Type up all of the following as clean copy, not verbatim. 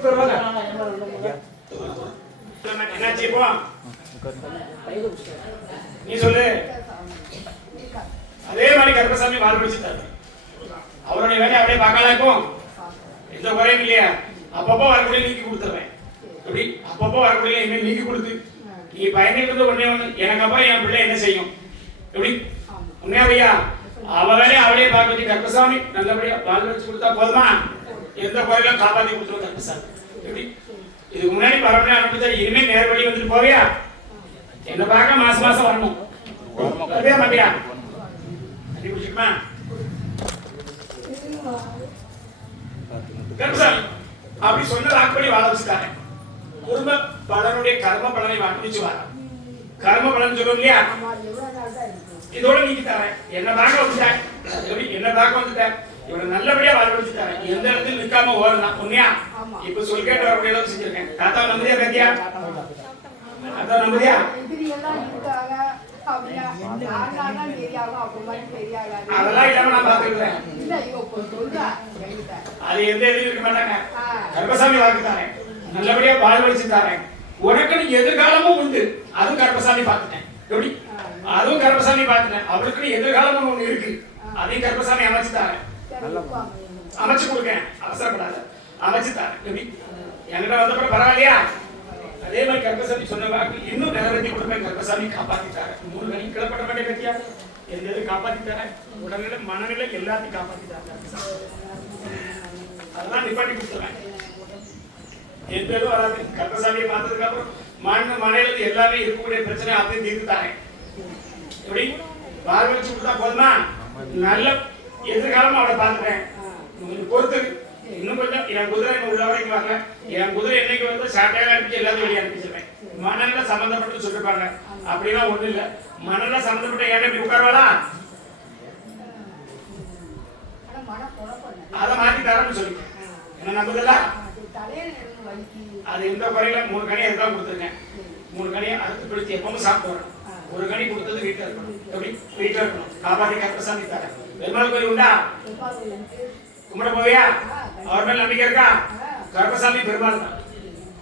கொடுத்துருவாங்க. என்னாச்சு இப்போ நீ சொல்லு. அதே மாதிரி கருப்பசாமி வாழ் வச்சுட்டாரு. அவருடைய வேலையை அப்படியே பார்க்கலாம். இப்போ எந்த குறையும் இல்லையா? அப்பப்போ வரக்கூடிய நீக்கி கொடுத்துருவேன். எப்படி அப்பப்போ வரக்கூடிய இனிமேல் நீக்கி கொடுத்து நீ பயந்துட்டு ஒன்னே ஒண்ணு, எனக்கு அப்பா என் பிள்ளை என்ன செய்யும்? எப்படி உண்மையா பையா? அவ வேலையை அவளே பார்க்க வச்சு கருப்பசாமி நல்லபடியா வாழ் வச்சு கொடுத்தா போதுமா? எந்த குறையிலும் காப்பாற்றி கொடுத்துருவோம் கருப்பசாமி. எப்படி இதுக்கு முன்னாடி பரம்பரை அனுப்பிச்சா இனிமேல் நேர்வழி வந்துட்டு போவியா? என்ன பார்க்க மாசம் மாசம் வரணும். வரவே மாட்டியா? கண்டுபிடிச்சுக்குமா? கருப்பசாமி அப்படி சொன்ன வாக்குப்படி வாழ வச்சுட்டாங்க. குடும்ப பலனுடைய கர்ம பலனை வாங்கிச்சு வர கர்ம பலன் சொல்லுவோம் இல்லையா? இதோட நீக்கி தரேன். என்ன பார்க்க வந்துட்டேன், என்ன பார்க்க வந்துட்டேன், இவனை நல்லபடியா வாழ வச்சுட்டாங்க. எந்த இடத்துல நிற்காம ஓடலாம். உண்மையா இப்ப சொல் கேட்டு வரக்கூடிய அளவுக்கு செஞ்சிருக்கேன். தாத்தா நம்பதியா பேத்தியா? தாத்தா நம்பதியா? அதெல்லாம் இல்லாம நான் பாத்துக்கிறேன். அது எந்த எதிரும் இருக்க மாட்டாங்க. கருப்பசாமி வாக்குத்தாரே நல்லபடியா வாழ வச்சுட்டாரே. உனக்குன்னு எதிர்காலமும் உண்டு. அதுவும் கருப்பசாமி பார்த்துட்டேன். எப்படி அதுவும் கருப்பசாமி பார்த்துட்டேன். அவருக்குன்னு எதிர்காலமும் ஒண்ணு இருக்கு. அதையும் கருப்பசாமி அமைச்சுட்டாரு. அமைச்சு கொடுக்கேன். அவசரப்படாத அமைச்சுட்டாரு. எப்படி என்கிட்ட வந்தப்பறம் பரவாயில்லையா? அதே மாதிரி கருப்பசாமி சொன்ன வாக்கு இன்னும் நிறைவேற்றி கொடுப்பேன். கருப்பசாமி காப்பாத்திட்டாரு. 3 கணி கிளப்பட்ட மாட்டே பத்தியா? எந்த இது காப்பாத்திட்டாரு. உடல்நிலை மனநிலை எல்லாத்தையும் காப்பாத்திட்டாரு. அதெல்லாம் நிப்பாட்டி கொடுத்துருவேன். எந்த இதுவும் வராது. கருப்பசாமியை பார்த்ததுக்கு அப்புறம் மனையில எல்லாமே இருக்கக்கூடிய பிரச்சனை அதையும் தீர்த்துட்டாரேன். எப்படி வாழ வச்சு கொடுத்தா போதுமா? நல்ல எதிர்காலம் அவளை பார்த்துட்டேன். பொறுத்து இன்னும் கொஞ்சம் என் குதிரை உள்ள வரைக்கும் வாங்க. என் குதிரை என்னைக்கு வந்து சாட்டையாக அனுப்பிச்சு எல்லாத்தையும் வெளியே அனுப்பிச்சிருவேன். மணல்ல சம்பந்தப்பட்டு சொல்லிருப்பாங்க. அப்படின்னா ஒண்ணு இல்ல. மணல்ல சம்பந்தப்பட்ட ஏன் இப்படி உட்காருவாளா? அதை மாத்தி தரேன்னு சொல்லிட்டேன். என்ன நம்புதல்ல? அது எந்த குறையில 3 கனி அதுதான் கொடுத்துருக்கேன். 3 கனியை அறுத்து பிடிச்சி எப்பவும் சாப்பிட்டு வரணும். 1 கனி கொடுத்தது வீட்டுல இருக்கணும். எப்படி வீட்டுல இருக்கணும். காப்பாற்றி கருப்பசாமி தரேன். பெருமாள் கோயில் உண்டா? கும்பிட போவியா? அவர் மேல நம்பிக்கை இருக்கா? கருப்பசாமி பெருமாள் தான்.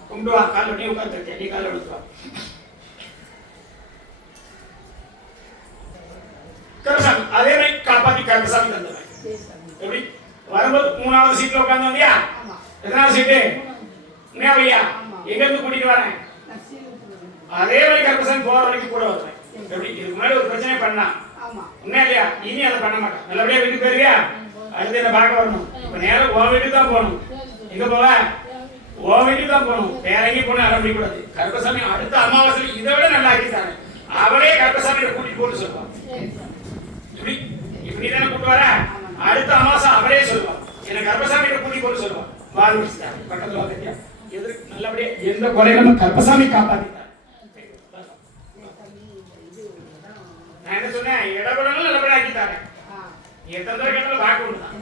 கும்பிட்டு வா. கால் பண்ணி உட்காந்துருக்கேன். நீ கால எடுத்து வா. கருப்பசாமி அதே மாதிரி காப்பாத்தி கருப்பசாமி தந்துடுவேன். எப்படி வரும்போது 3வது சீட்ல உட்காந்து வந்தியா? எத்தனாவது சீட்டு? உண்மையா? எங்க இருந்து கூட்டிட்டு வரேன்? அதே மாதிரி கருப்பசாமி போற வரைக்கும் கூட வருவேன். எப்படி இதுக்கு முன்னாடி ஒரு பிரச்சனை பண்ணா உண்மையா இல்லையா? இனி அதை பண்ண மாட்டேன். நல்லபடியா வீட்டுக்கு போயிருவியா? அடுத்து என்ன பார்க்க வரணும். இப்ப நேரம் உன் வீட்டுக்கு தான் போகணும். எங்க போவ? உன் வீட்டுக்கு தான் போகணும். வேற எங்கேயும் போன ஆரம்பிக்க கூடாது. கருப்பசாமி அடுத்த அமாவாசையில் இதை விட நல்லா ஆக்கிட்டாங்க. அவளே கருப்பசாமியை கூட்டிட்டு போட்டு சொல்லுவான். இப்படி இப்படி தானே கூட்டு வர. அடுத்த அமாவாசை அவளே சொல்லுவான். என்ன கருப்பசாமியை கூட்டிட்டு போட்டு சொல்லுவான். வாழ் வச்சுட்டாங்க. பக்கத்துல வந்துட்டியா? எதிர்க்கு நல்லபடியா எந்த குறையிலும் கருப்பசாமி காப்பாத்திட்டாங்க. நான் என்ன சொன்னேன்? இடப்படங்களும் நல்லபடியா ஆக்கிட்டாங்க. எத்தனை தடவை கேட்டாலும் வாக்கு ஒண்ணுதான்.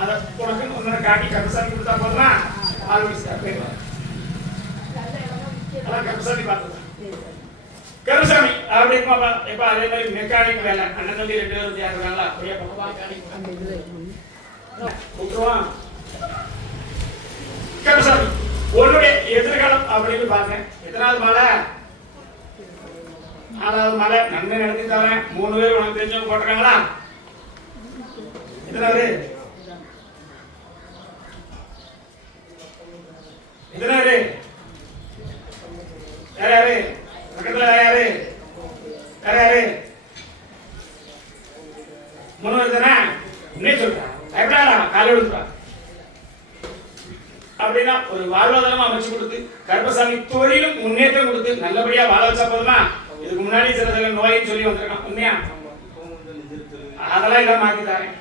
அதை உனக்கு ஒன்னு காட்டி கருப்பசாமி கொடுத்தா போதுமா? கருப்பசாமி பார்த்தது. கருப்பசாமி அப்படி எப்ப அதே மாதிரி மெக்கானிக் வேலை அண்ணன் தம்பி 2 பேரும் இருக்காங்களா? அப்படியே கூப்பிடுவான். கருப்பசாமி உன்னுடைய எதிர்காலம் அப்படின்னு பாருங்க. எத்தனாவது மலை? 4வது மலை. நன்மை நடத்தி தரேன். 3 பேர் உனக்கு தெரிஞ்சவங்க போட்டிருக்காங்களா? எத்தனாவது? எத்தனாவது? யார் யாரு? பக்கத்துல யாரு? யார் யாரு? 3 பேர் தானே? உன்னே சொல்றேன். எப்படாடா காலை எடுத்துட்டா அப்படின்னா ஒரு வாழ்வாதாரம் அமைச்சு கொடுத்து கருப்பசாமி தொழிலும் முன்னேற்றம் கொடுத்து நல்லபடியா வாழ வச்சா போதுமா? இதுக்கு முன்னாடி சில நோயின்னு சொல்லி வந்திருக்கான். உண்மையா? அதெல்லாம் எல்லாம் மாத்தி தரேன்.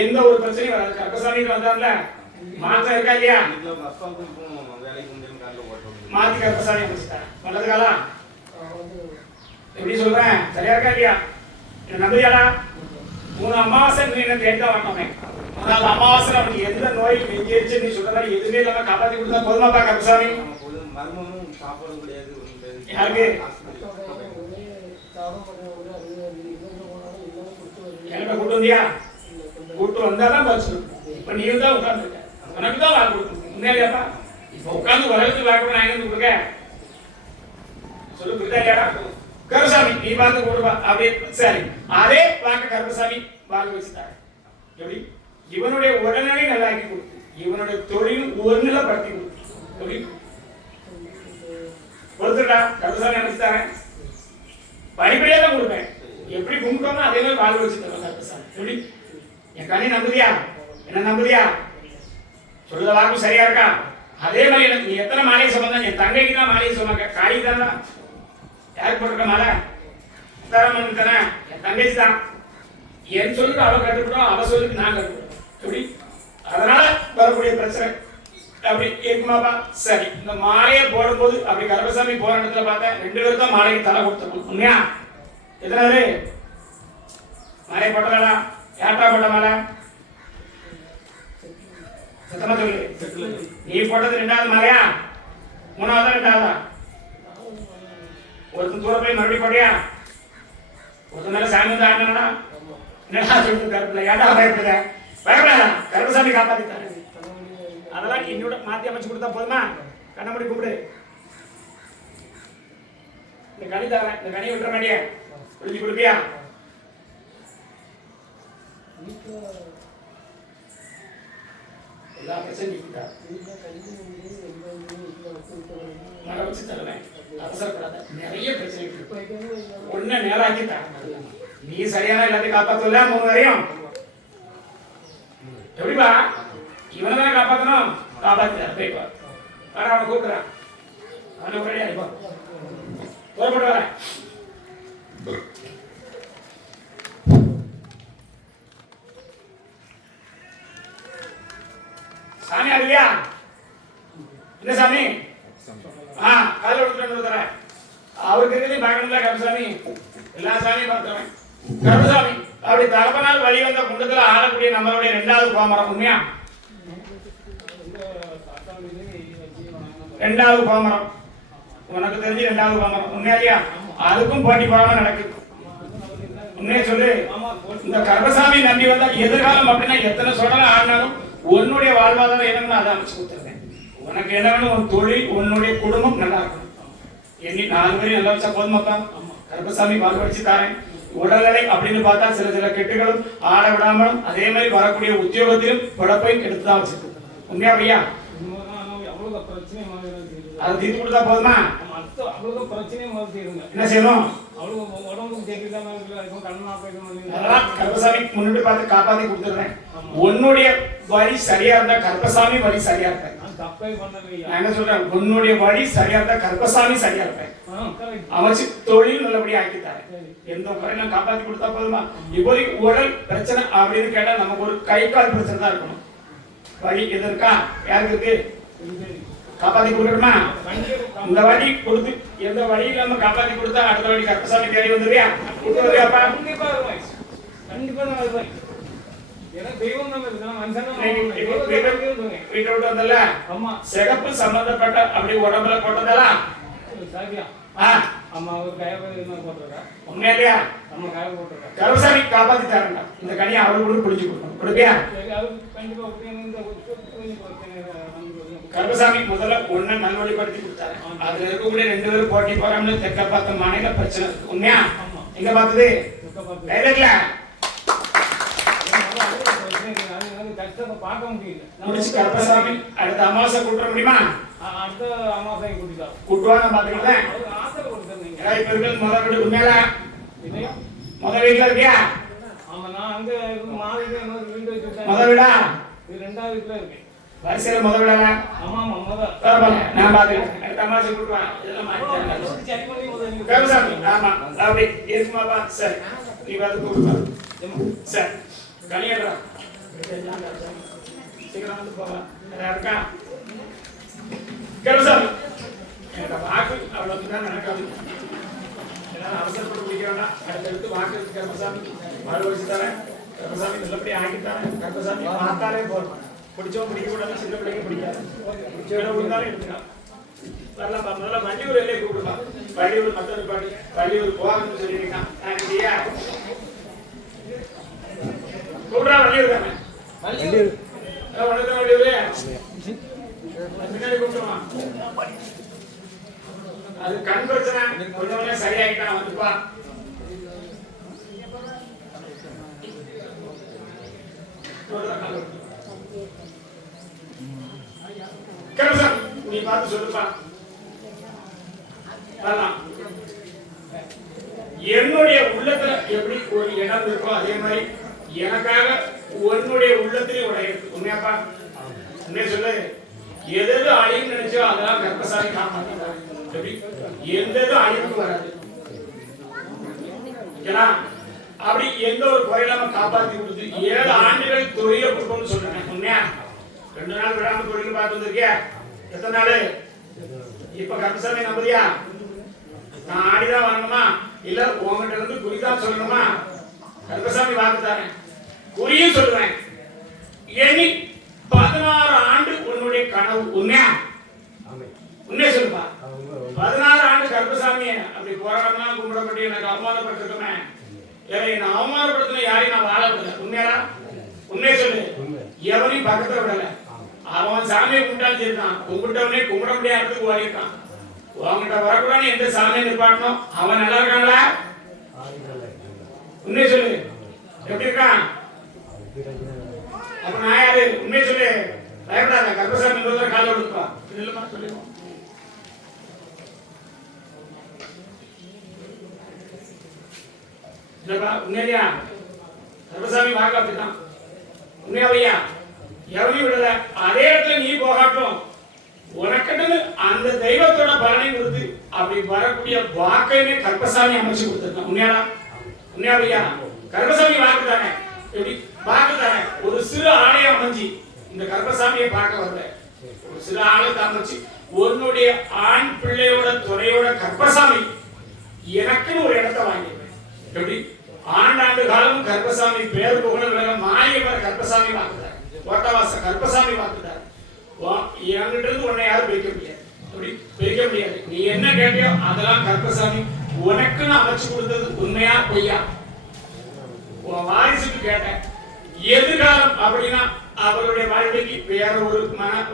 எந்த ஒரு பிரச்சனையும் வராது. கருப்பசாமிக்கு வந்தான்ல மாற்றம் இருக்கா இல்லையா? மாத்தி கருப்பசாமி அமைச்சுட்டாரேன். நல்லதுக்காலா? எப்படி சொல்றேன்? சரியா இருக்கா இல்லையா? என்ன நம்பியாடா? 3 அமாவாசை நீ என்ன தேடிதான் வரணுமே. அதனால அமாவாசை அவனுக்கு எந்த நோய் நெஞ்சேரிச்சு நீ சொல்ற மாதிரி எதுவுமே இல்லாம காப்பாத்தி கொடுத்தா போதுமாப்பா கருப்பசாமி? யாருக்கு? கூட்டு வந்தியா? கூட்டு வந்தாதான் பரிசு. இப்ப நீ தான் உட்கார்ந்துருக்க, உனக்கு தான் வாக்கு கொடுக்கணும். உண்மையாப்பா இப்ப உட்கார்ந்து உலகத்துக்கு வாக்கு நான் எங்க கொடுக்க சொல்லு, புரியுதா? கருசாமி நீ பார்த்து கொடுப்பா அப்படியே. சரி, அதே வாக்கு கருசாமி வாக்கு வச்சுட்டாங்க. எப்படி இவனுடைய உடனடி நல்லாக்கி கொடுத்து, இவனுடைய தொழில் ஒரு நிலைப்படுத்தி கொடுத்து, எப்படி கொடுத்துட்டா கருசாமி நினைச்சுட்டாங்க. படிப்படியா தான் கொடுப்பேன், எப்படி கும்பிட்டோமோ அதே மாதிரி வாழ்வு வச்சு தருவேன் கருசாமி. எப்படி என் கண்ணி நம்புதியா? என்ன நம்புதியா? சொல்லுத வாக்கு சரியா இருக்கா? அதே மாதிரி எனக்கு நீ எத்தனை மாலையை சொன்னா, என் தங்கைக்கு தான் மாலையை சொன்னாங்க, காளி தானா? யாருக்கு போட்டிருக்க மாலை? தரமன் தானே, என் தங்கச்சி தான். என் சொல்லுக்கு அவ கட்டுப்படும், அவ சொல்லுக்கு நான் கட்டுப்படும். எப்படி அதனால வரக்கூடிய பிரச்சனை அப்படி இருக்குமாப்பா? சரி, இந்த மாலையை போடும்போது அப்படி கருப்பசாமி போற இடத்துல பார்த்தேன் 2 பேரும் தான் மாலைக்கு தலை கொடுத்துருக்கணும். உண்மையா? எத்தனை மாலையை போட்டதாடா? யார்டா போட்ட மாலை? சத்தமா சொல்லு. நீ போட்டது 2வது மாலையா? 3வதா 2வதா? ஒருத்தன் தூர போய் மறுபடியும் போட்டியா? ஒருத்தன் மேல சாமி வந்து ஆடினா என்னடா சொல்லிட்டு கருப்புல ஏடா பயப்படுத? பயப்படாதா, கருப்பசாமி காப்பாத்திட்டாரு. அதெல்லாம் என்னோட மாத்தி அமைச்சு கொடுத்தா போதுமா? கண்ண மூடி கூப்பிடு. இந்த கனி தரேன், இந்த கனியை விட்டுற மாட்டியா? ஒழிஞ்சு கொடுப்பியா? எல்லா பிரச்சனையும் மழை வச்சு தருவேன், அவசரப்படாத. நிறைய பிரச்சனை ஒன்ன நேராக்கி தரேன். நீ சரியான எல்லாத்தையும் காப்பாத்தல 3 வரையும். எப்படிப்பா இவனை தானே காப்பாற்றணும்? காப்பாற்ற போய்ப்பா. வர அவனை கூப்பிடுறான், அவனை ரெடியா இருப்பா, புறப்பட்டு வர. சாமி இல்லையா? என்ன சாமி? காலையில் கொடுத்துட்டு தர. அவருக்கு இருக்கிறது பார்க்கணும்ல கருப்பசாமி. எல்லா சாமியும் பார்த்துருவேன். கருப்பசாமி அப்படி தகப்பனால் வழி வந்த குண்டத்துல ஆடக்கூடிய நம்மளுடைய 2வது கோமரம். உண்மையா? 2வது கோமரம் உனக்கு தெரிஞ்சு 2வது கோமரம். உண்மையா? அதுக்கும் போட்டி போடாம நடக்குது. உண்மையை சொல்லு. இந்த கருப்பசாமி நம்பி வந்தா எதிர்காலம் அப்படின்னா எத்தனை சொல்லலாம் ஆடினாலும் உன்னுடைய வாழ்வாதாரம் என்னன்னு அதை அமைச்சு கொடுத்துருக்கேன். உனக்கு என்ன வேணும்? உன் தொழில், உன்னுடைய குடும்பம் நல்லா இருக்கணும். எண்ணி 4 பேரும் நல்லா வச்சா போதுமாப்பா? கருப்பசாமி வாழ் வச்சு தாரேன். உடல்நிலை அப்படின்னு பார்த்தா சில கெட்டுகளும் ஆட விடாமலும் அதே மாதிரி வரக்கூடிய உத்தியோகத்திலும் உடப்பையும் கெடுத்துதான் வச்சிருக்கு. உண்மையா பையா? அதை தீர்த்து கொடுத்தா போதுமா? என்ன செய்யணும்? கருப்பசாமி முன்னிட்டு பார்த்து காப்பாத்தி கொடுத்துருந்தேன். உன்னுடைய வழி சரியா இருந்தா கருப்பசாமி வழி சரியா இருப்பேன். நான் என்ன சொல்றேன்? உன்னுடைய வழி சரியா இருந்தா கருப்பசாமி சரியா இருப்பேன். அமைச்சு தொழில் நல்லபடியா ஆக்கித்தாரு. எந்த குறையும் காப்பாத்தி கொடுத்தா போதுமா? இப்போதைக்கு உடல் பிரச்சனை அப்படின்னு கேட்டா நமக்கு ஒரு கை கால் பிரச்சனை தான் இருக்கணும். வழி எது இருக்கா? யாருக்கு இருக்கு? காப்பாத்தி கொடுக்கணுமா? இந்த வழி கொடுத்து எந்த வழி இல்லாம காப்பாத்தி கொடுத்தா அடுத்த வழி கருப்பசாமி தேடி வந்துருவியா? கண்டிப்பா கண்டிப்பா சிகப்பு சம்பந்தப்பட்ட அப்படி உடம்புல போட்டதெல்லாம் உண்மையா? கருப்பசாமி காப்பாத்தி தரேன். இந்த கனியை அவரு பிடிச்சு கொடுக்கணும். கொடுப்பியா? கருப்பசாமி முதல்ல ஒன்ன நல்வழிப்படுத்தி கொடுத்தாரு. அதுல இருக்கக்கூடிய 2 பேரும் போட்டி போறாமனு தெற்க பார்த்த மாநில பிரச்சனை இருக்கு. உண்மையா? எங்க பார்த்தது? டைரக்ட்ல முடிச்சு கருப்பசாமி அடுத்த அமாவாசை கூட்ட முடியுமா? அடுத்த அமாவாசை கூட்டுவாங்க பாத்துக்கலாம். இப்ப இருக்கிறது முதல் வீடு. உண்மையில முதல் வீட்டுல இருக்கியா? முதல் வீடா? 2வது வீட்டுல இருக்கு. வரிசையில முதல் வீடா? நான் பாத்துக்கிறேன். அடுத்த அமாவாசை கூட்டுவாங்க. கருப்பசாமி ஆமா அப்படி இருக்குமாப்பா? சரி, நீ பார்த்து கூட்டுவா. சரி, கனியடா சீக்கிரம் வந்து போகலாம். இருக்கா கருப்பசாமி? எனக்கு வாக்கு அவ்வளவுதான் நடக்காது. அவசரப்பட்டு பிடிக்கிறோம்னா அடுத்தடுத்து வாக்கு கருப்பசாமி வாழ் வச்சு தரேன். கருப்பசாமி நல்லபடியா ஆக்கி தரேன். கருப்பசாமி பார்த்தாலே போதும். பிடிச்சவன் பிடிக்க கூடாது, சின்ன பிள்ளைங்க பிடிக்காது. பிடிச்சவன இருந்தாலும் எடுத்துக்கலாம். வரலாம்ப்பா. முதல்ல வள்ளியூர் எல்லையை கூப்பிடுப்பா. வள்ளியூர் மற்ற பாட்டு வள்ளியூர் போகாதுன்னு சொல்லியிருக்கான். கூப்பிடுறா வள்ளியூர் தானே? அது கண் பிரச்சனை கொஞ்சம் சரியாகிட்டான் வந்துப்பா. நீ பார்த்து சொல்லுப்பா. என்னுடைய உள்ளத்துல எப்படி ஒரு இடம் இருக்கோ அதே மாதிரி எனக்காக உன்னுடைய உள்ளத்திலே ஒரு இருக்கு. உண்மையாப்பா? உண்மையா சொல்லு. எது அழியும் நினைச்சோ அதெல்லாம் கர்ப்பசாமி காப்பாற்றினார். எப்படி எந்த அழிவுக்கு வராது. அப்படி எந்த ஒரு குறையில்லாம காப்பாற்றி கொடுத்து 7 ஆண்டுகள் தொழில கொடுப்போம்னு சொல்றேன். உண்மையா? 2 நாள் விடாம தொழில் பார்த்து வந்திருக்கியா? எத்தனை நாள்? இப்ப கர்ப்பசாமி நம்புறியா? நான் ஆடிதான் வரணுமா இல்ல உங்ககிட்ட இருந்து குறிதான் சொல்லணுமா? கர்ப்பசாமி வாக்கு தரேன், குறியும் சொல்லுவேன். எண்ணி 16 ஆண்டு உன்னுடைய கனவு. உண்மையா? உண்மையை சொல்லுப்பா. 16 ஆண்டு கர்ப்பசாமிய அப்படி போராடம்லாம் கும்பிடப்பட்டு எனக்கு அவமானப்பட்டிருக்கமே. என்னை அவமானப்படுத்தின யாரையும் நான் வாழ விடல. உண்மையா? உண்மையை சொல்லு. எவனையும் பக்கத்துல விடல. அவன் சாமியை கும்பிட்டாலும் சரிதான், கும்பிட்டவனே கும்பிட முடியாததுக்கு ஓடிருக்கான். உங்ககிட்ட வரக்கூடாது எந்த சாமியை நிற்பாட்டணும். அவன் நல்லா இருக்காங்களா? உண்மையை சொல்லு. எப்படி இருக்கான்? அப்ப நான் யாரு? உண்மையை சொல்லு. பயப்படாத. கர்ப்பசாமி கால கொடுப்பா. இல்லமா சொல்லுவோம். உண்மையா? கர்ப்பசாமி வாக்கு அப்படித்தான். உண்மையா பையா? எவனையும் விடல. அதே இடத்துல நீ போகாட்டும், உனக்கிட்ட அந்த தெய்வத்தோட பலனை கொடுத்து அப்படி வரக்கூடிய வாக்கையுமே கர்ப்பசாமி அமைச்சு கொடுத்துருக்கான். உண்மையா? உண்மையா பையா? கர்ப்பசாமி வாக்கு தானே. எப்படி வாக்கு தானே? ஒரு சிறு ஆலயம் அமைஞ்சு இந்த கர்ப்பசாமியை பார்க்க வரல. ஒரு சிறு ஆலயத்தை அமைச்சு உன்னுடைய ஆண் பிள்ளையோட துணையோட கர்ப்பசாமி எனக்குன்னு ஒரு இடத்தை வாங்கிடுவேன். எப்படி ஆண்டாண்டு காலம் கர்ப்பசாமி பேர் புகழ மாயவர் கர்ப்பசாமி வாக்குதார். கோட்டவாச கர்ப்பசாமி வாக்குதார். என்கிட்ட இருந்து உன்னை யாரும் பிரிக்க முடியாது. அப்படி பிரிக்க முடியாது. நீ என்ன கேட்டியோ அதெல்லாம் கர்ப்பசாமி உனக்குன்னு அமைச்சு கொடுத்தது. உண்மையா பொய்யா? உன் வாரிசுக்கு கேட்டேன். எதிர்காலம் அப்படின்னா அவருடைய வாழ்க்கைக்கு வேற ஒரு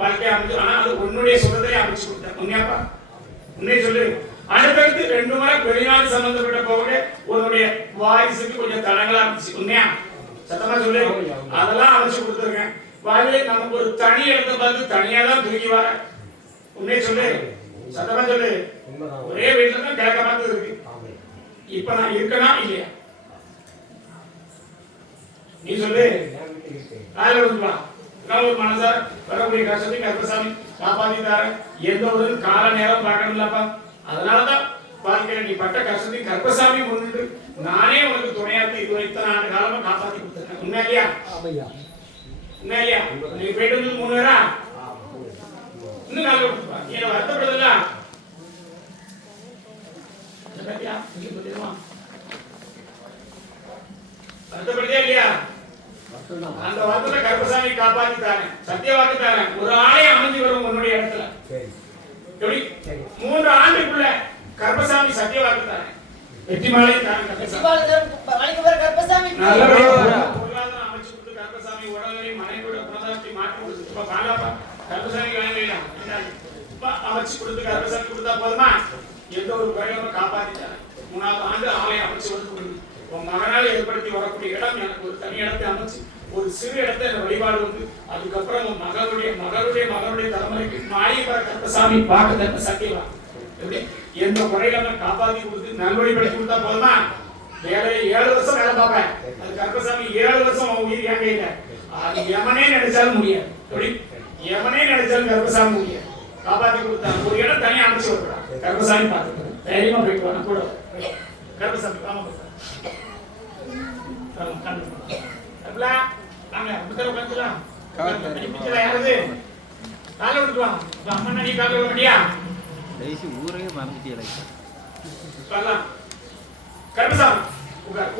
வாழ்க்கை அமைச்சு, ஆனா அது உன்னுடைய சொந்தத்திலே அமைச்சு கொடுத்தேன். உண்மையாப்பா? உண்மையை சொல்லு. அடுத்தடுத்து 2 முறை வெளிநாடு சம்பந்தப்பட்ட போக உன்னுடைய வாரிசுக்கு கொஞ்சம் தடங்களா இருந்துச்சு. உண்மையா? சத்தமா சொல்லு. அதெல்லாம் அமைச்சு கொடுத்துருக்கேன். வாழ்க்கையில நமக்கு ஒரு தனி இடத்தை பார்த்து தனியா தான் தூக்கி வர. உண்மையை சொல்லு. சத்தமா சொல்லு. ஒரே வீட்டுல தான் கிழக்க பார்த்து இருக்கு. இப்ப நான் இருக்கனா இல்லையா? நீ சொல்லு. நான் ஒரு மனசா வரக்கூடிய கஷ்டத்தை கர்ப்பசாமி காப்பாத்தி தரேன். எந்த ஒரு கால நேரம் பார்க்கணும்லப்பா. அதனாலதான் வாழ்க்கையில நீ பட்ட கஷ்டத்தையும் கர்ப்பசாமி முன்னிட்டு நானே உனக்கு துணையாத்து இத்தனை ஆண்டு காலமா காப்பாத்தி கொடுத்துருக்கேன். உண்மை இல்லையா? உண்மை இல்லையா? நீ போயிட்டு வந்து 3 பேரா இன்னும் நாள் கொடுத்துப்பா. என்ன வருத்தப்படுதுல்ல? வருத்தப்படுதே இல்லையா? அந்த வார்த்தை கர்ப்பசாமி காப்பாத்தி தானே, சத்திய வாக்கு தானே. ஒரு ஆலயம் அமைஞ்சு வரும் உன்னுடைய இடத்துல. எப்படி 3 ஆண்டுக்குள்ள கர்ப்பசாமி சத்திய வாக்கு தானே. வெற்றி மாலை தானே கர்ப்பசாமி. பொருளாதாரம் அமைச்சு கொடுத்து கர்ப்பசாமி உடல்நிலை மனைவியோட குணத்தை மாற்றி கொடுத்து காலாப்பா கர்ப்பசாமி வாங்கிடலாம். அமைச்சு கொடுத்து கர்ப்பசாமி கொடுத்தா போதுமா? எந்த ஒரு குறையில காப்பாத்தி தானே. 3வது ஆண்டு ஆலயம் அமைச்சு கொடுத்து உன் மகனால் ஏற்படுத்தி வரக்கூடிய இடம் எனக்கு ஒரு தனி இடத்தை அமைச்சு ஒரு சிறு இடத்தை வழிபாடு வந்து அதுக்கப்புறம் உன் மகளுடைய தலைமுறைக்கு மாயவர கர்ப்பசாமி பார்க்க தந்த சத்தியவா. எப்படி எந்த குறையில காப்பாத்தி கொடுத்து நல்வழிப்படுத்தி கொடுத்தா போதுமா? வேலையை 7 வருஷம் வேலை பார்ப்பேன். அது கர்ப்பசாமி 7 வருஷம் அவன் உயிர் என் கையில. அது எவனே நினைச்சாலும் முடியாது. எப்படி எவனே நினைச்சாலும் கர்ப்பசாமி முடியாது. காப்பாத்தி கொடுத்தா ஒரு இடம் தனியா அமைச்சு விடுறான். கர்ப்பசாமி பார்த்து தைரியமா போயிட்டு வர கூட கர்ப்பசாமி வாங்க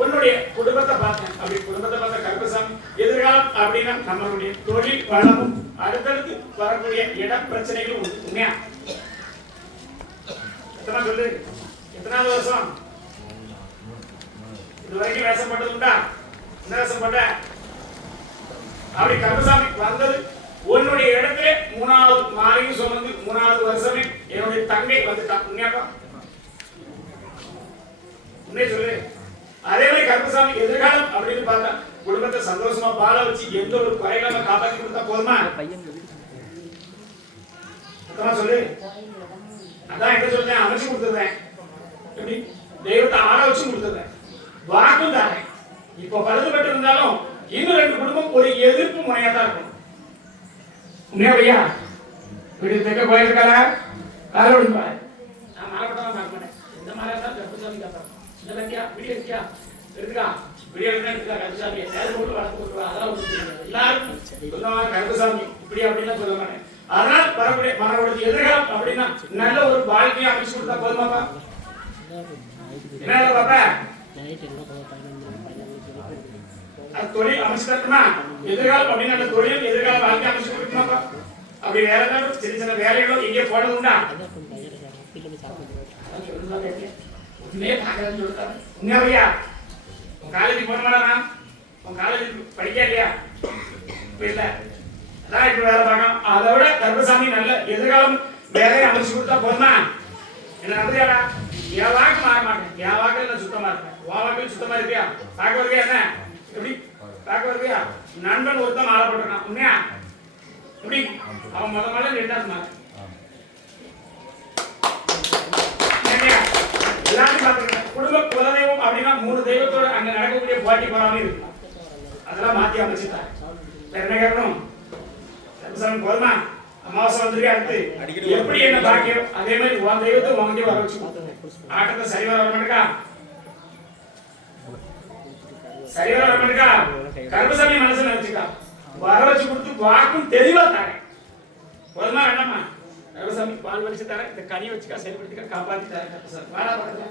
உன்னுடைய குடும்பத்தை பார்த்தேன். அப்படி குடும்பத்தை பார்த்த கர்ப்பசாமி எதிர்காலம் அப்படின்னா நம்மளுடைய தொழில் வளமும் அடுத்தடுத்து வரக்கூடிய இட பிரச்சனைகளும் உண்டு. உண்மையா? எத்தனை சொல்லு. எத்தனாவது வருஷம் இதுவரைக்கும் வேஷம் பட்டது உண்டா? என்ன வேஷம் பட்ட? அப்படி கர்ப்பசாமி வந்தது எந்த ஒரு குறையில்லாம காப்பாத்தி கொடுத்தா போதுமா? சொல்லு. அதான் என்ன சொல்றேன், அமைச்சு கொடுத்துருவேன். எப்படி தெய்வத்தை ஆள வச்சு கொடுத்துருவேன், வாக்கும் தாரேன். இப்ப பழுதுபட்டு இருந்தாலும் இன்னும் 2 குடும்பம் ஒரு எதிர்ப்பு முறையா தான் இருக்கும். உண்மையா பையா? வீடு தெக்க போயிருக்காரா? கால விடுப்பா. நான் மாறப்பட்டதான் பார்க்க மாட்டேன். இந்த மாதிரி தான் கருப்பசாமி காப்பான். இந்த பத்தியா வீடியோ இருக்கியா? இருக்குதா? வீடியோ இருக்கா? கருப்பசாமி நேரம் போட்டு வளர்த்து போட்டுருவா. அதெல்லாம் ஒன்று எல்லாருக்கும் சொந்தமாக கருப்பசாமி இப்படி அப்படின்னா சொல்ல மாட்டேன். அதனால் வரக்கூடிய மனோட எதிர்காலம் அப்படின்னா நல்ல ஒரு வாழ்க்கையை அமைச்சு கொடுத்தா போதுமாப்பா? என்ன பாப்பா? அது தொழில் அமைச்சு தரணுமா? எதிர்காலம் அப்படின்னு அந்த தொழில் எதிர்கால வாழ்க்கை அமைச்சு கொடுக்கணுமாப்பா? அப்படி வேற ஏதாவது சின்ன சின்ன வேலைகளோ எங்கே போனது உண்டா? உண்மையா உன் காலேஜ் போன மாட்டானா? உன் காலேஜ் படிக்க இல்லையா? இல்ல அதான் இப்ப வேலை பார்க்கணும். அதை விட கருப்பசாமி நல்ல எதிர்காலம் வேலையை அமைச்சு கொடுத்தா போதுமா? என்ன நம்புறியாடா? என் வாக்கு மாற மாட்டேன். என் வாக்கு சுத்தமா இருப்பேன். உன் வாக்கு சுத்தமா இருக்கியா? பார்க்க வருவியா? என்ன எப்படி பார்க்க வருவியா? நண்பன் ஒருத்தன் மாலை போட்டிருக்கான். உண்மையா? எப்படி அவன் முதல்ல 2வது மாலை எல்லாரும் பார்த்துருக்கேன். குடும்ப குலதெய்வம் அப்படின்னா 3 தெய்வத்தோட அங்க நடக்கக்கூடிய போட்டி போறாமே இருக்கும். அதெல்லாம் மாத்தி அமைச்சுட்டாங்க. வேற என்ன கேட்கணும்? கருப்பசாமி போதுமா? அமாவாசை வந்துருக்கு. அடுத்து எப்படி என்ன பாக்கியம் அதே மாதிரி உன் தெய்வத்தை உங்ககிட்ட வர வச்சு ஆட்டத்தை சரி வர மாட்டேக்கா? சரி வர மாட்டேக்கா? கருப்பசாமி மனசுல நினைச்சுக்கா வர வச்சு கொடுத்து வாக்கும் தெளிவா தரேன். போதுமா வேண்டாமா? கருப்பசாமி பால் வலிச்சு தரேன். இந்த கனி வச்சுக்கா செயல்படுத்திக்கா காப்பாத்தி தரேன். கருப்பசாமி வாடா பாருங்க.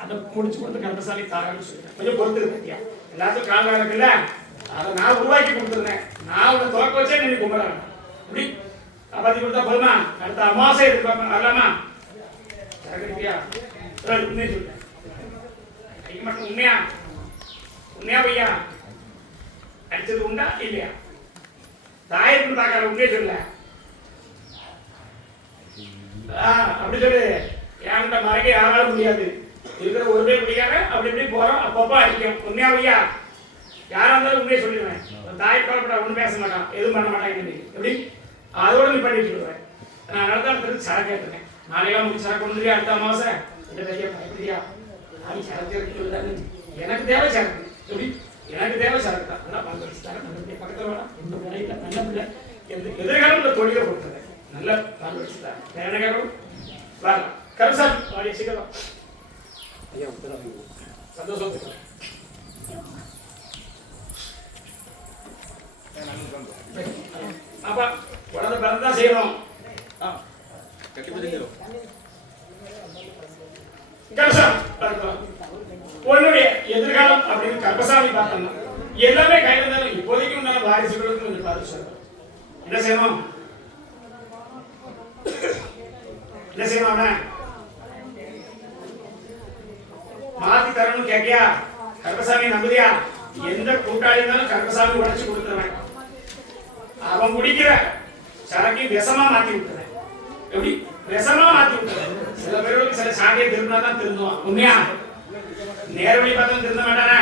அதை முடிச்சு கொடுத்து கருப்பசாமி தாரான்னு சொல்லிட்டேன். கொஞ்சம் பொறுத்துருக்கு பத்தியா? எல்லாத்துக்கும் காலம் இருக்குல்ல, அதை நான் உருவாக்கி கொடுத்துருந்தேன். நான் உன்னை தோக்க வச்சே நீ கும்பிடாங்க. இப்படி காப்பாத்தி கொடுத்தா போதுமா? அடுத்த அமாவாசை எதிர்பார்ப்பேன். வரலாமா? உண்மையா சொல்லிட்டேன். மட்டும் உண்மையா? உண்மையா பையா? அடிச்சது உண்டா இல்லையா? தாயிற்கு தாக்கார உண்மையே சொல்ல. அப்படி சொல்லு. என்கிட்ட மறைக்க யாராலும் முடியாது. இருக்கிற ஒரு பேர் பிடிக்காம அப்படி இப்படி போறோம். அப்பப்போ அடிக்கும். உண்மையா பையா? யாரா இருந்தாலும் உண்மையை சொல்லிடுவேன். தாய் காலப்பட ஒன்றும் பேச மாட்டான், எதுவும் பண்ண மாட்டாங்க. எப்படி அதோட நீ பண்ணி சொல்லுவேன். நான் நடத்தாடுறதுக்கு சரக்கு ஏற்றுறேன். நாளையெல்லாம் முடிச்சு சரக்கு வந்துருக்கியா? அடுத்த அமாவாசை இந்த பெரிய பயப்படியா? அது சரக்கு இருக்கு. எனக்கு தேவை சரக்கு. எப்படி எனக்கு தேவை சரக்கு தான். நல்லா பங்கு பக்கத்தில் வேணாம். இன்னும் நிலையில நல்ல பிள்ளை எதிர்காலம் இந்த தொழிலை கொடுத்தது நல்ல பங்கு வச்சுதான். வேற என்ன கேட்கணும்? வரலாம். கருசாமி வாடிய சீக்கிரம் சந்தோஷம். அப்பா உடனே பிறந்தா செய்யணும். உன்னுடைய எதிர்காலம் அப்படின்னு கருப்பசாமி பார்த்தோம்னா எல்லாமே கையில் இருந்தாலும் இப்போதைக்கு உண்டான வாரிசுகளுக்கு கொஞ்சம் பார்த்து சொல்லணும். என்ன செய்யணும்? என்ன செய்யணும்? மாத்தி தரணும் கேட்கியா? கருப்பசாமி நம்புதியா? எந்த கூட்டாளி இருந்தாலும் கருப்பசாமி உடைச்சு கொடுத்துருவேன். அவன் குடிக்கிற சரக்கு விஷமா மாத்தி விட்டுறேன். எப்படி விஷமா மாத்தி விட்டுறேன்? சில பேருக்கு சில சாண்டியை திரும்பினா தான் திருந்துவான். உண்மையா? நேர்வழி பார்த்தா திருந்த மாட்டானே.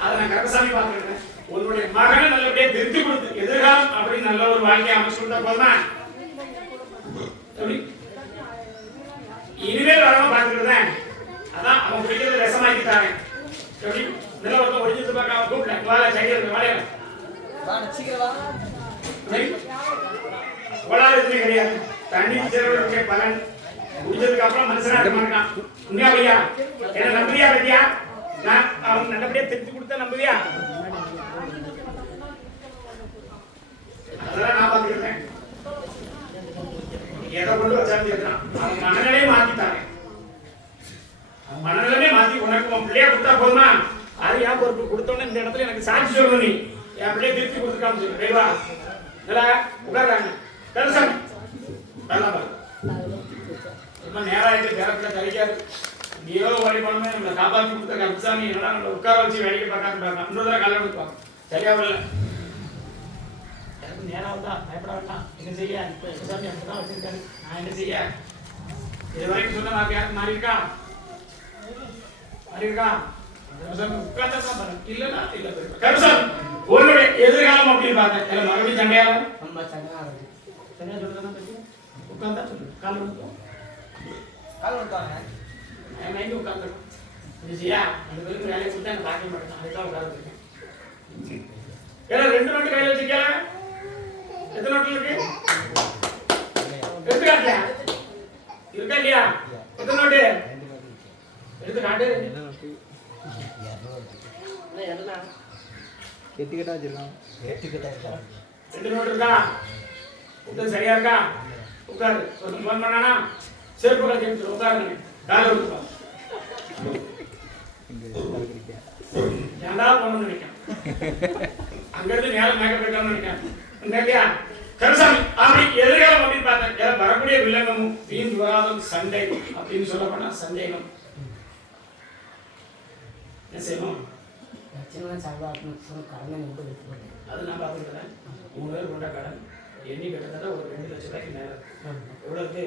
அதை நான் கருப்பசாமி பார்த்துருக்கேன். உன்னுடைய மகனை நல்லபடியா திருத்தி கொடுத்து எதிர்காலம் அப்படி நல்ல ஒரு வாழ்க்கையை அமைச்சு கொடுத்தா போதுமா? எப்படி இனிமேல் வரவங்க பார்த்துக்கிட்டேன். அதான் அவன் குடிக்கிறது விஷமாக்கி தாரேன். எப்படி நல்ல ஒருத்தன் ஒழிஞ்சு பார்க்க அவன் கூப்பிட்டேன். வாழ சைக்கிள் வாழையில கோளாறு கிடையாது. தண்ணி சேருவதற்கு பலன் குடிச்சதுக்கு அப்புறம் மனுஷனா இருக்க மாட்டான். உண்மையா பையா? என்ன நம்புறியா பத்தியா? நான் அவன் நல்லபடியா திருத்தி கொடுத்தா நம்புவியா? அதெல்லாம் நான் பார்த்துக்கிறேன். எதை கொண்டு வச்சாலும் இருக்கிறான். அவன் மனநிலையை மாத்திட்டாங்க. மனநிலையே மாத்தி உனக்கு உன் பிள்ளையா கொடுத்தா போதுமா? அது ஏன் பொறுப்பு? கொடுத்தோன்னு இந்த இடத்துல எனக்கு சாட்சி சொல்லணும். நீ என் பிள்ளைய திருத்தி கொடுத்துருக்கான்னு சொல்லு. ரைவா நல்லா உட்கார்றாங்க. கருசாமி வரலாம் பாரு. ரொம்ப நேரம் ஆயிட்டு திறப்பில் கழிக்காது. நீயோ வழி பண்ணமே நம்மளை காப்பாற்றி கொடுத்த கருசாமி என்னடா நம்மளை உட்கார வச்சு வேடிக்கை பார்க்காம பாருங்க. இன்னொரு தடவை கல்யாணம் கொடுப்பாங்க. சரியா வரல? எனக்கு நேரம் தான் பயப்பட வேண்டாம். என்ன செய்ய? கருசாமி அப்படிதான் வச்சிருக்காரு. நான் என்ன செய்ய? இது வரைக்கும் சொன்ன வாக்கு யாருக்கு மாறி இருக்கா? மாறி இருக்கா? கருசாமி உட்கார்ந்தா தான் பாருங்க. இல்லைன்னா இல்லை. கருசாமி உன்னுடைய எதிர்காலம் அப்படின்னு பார்த்தேன். இல்ல மறுபடியும் சண்டையா? அம்மா சண்டையா இருக்கு. சண்டையா சொல்றதா பத்தி உட்கார்ந்தா சொல்லு. கால் வந்து நான் எங்க உட்கார்ந்தேன். பிஸியா அந்த பேருக்கு வேலையை கொடுத்தா எனக்கு பார்க்க மாட்டேன். அதுதான் உட்கார்ந்துருக்கேன். ஏன்னா 2 நோட்டு கையில் வச்சுக்கல. எத்தனை நோட்டு இருக்கு? எடுத்து காட்டியா? இருக்கா இல்லையா? எத்தனை நோட்டு? எடுத்து காட்டு. கெட்டிக்கிட்டா வச்சிருக்கான். கெட்டிக்கிட்டா இருக்கா? 2 நோட்டு இருக்கா? உட்கார் சரியா இருக்கா? உட்காரு. ஒரு ஃபோன் பண்ணானா? செருப்பு கழட்டி உட்காருங்க. காலை விட்டுப்பா. ஏன்டா போகணும்னு நினைக்கிறேன். அங்கிருந்து நேரம் மேக்கப் வைக்கணும்னு நினைக்கிறேன். இல்லையா? கருசாமி அப்படி எதிர்காலம் அப்படின்னு பார்த்தேன். வரக்கூடிய வில்லங்கமும் வீண் விவாதம் சண்டை அப்படின்னு சொல்லப்போனா சந்தேகம் என்ன செய்யணும்? அது நான் பார்த்துக்கிறேன். 3 பேர் கொண்ட கடன் எண்ணி கிட்டத்தட்ட ஒரு 2 லட்சம் ரூபாய்க்கு மேல எவ்வளவு இருக்கு?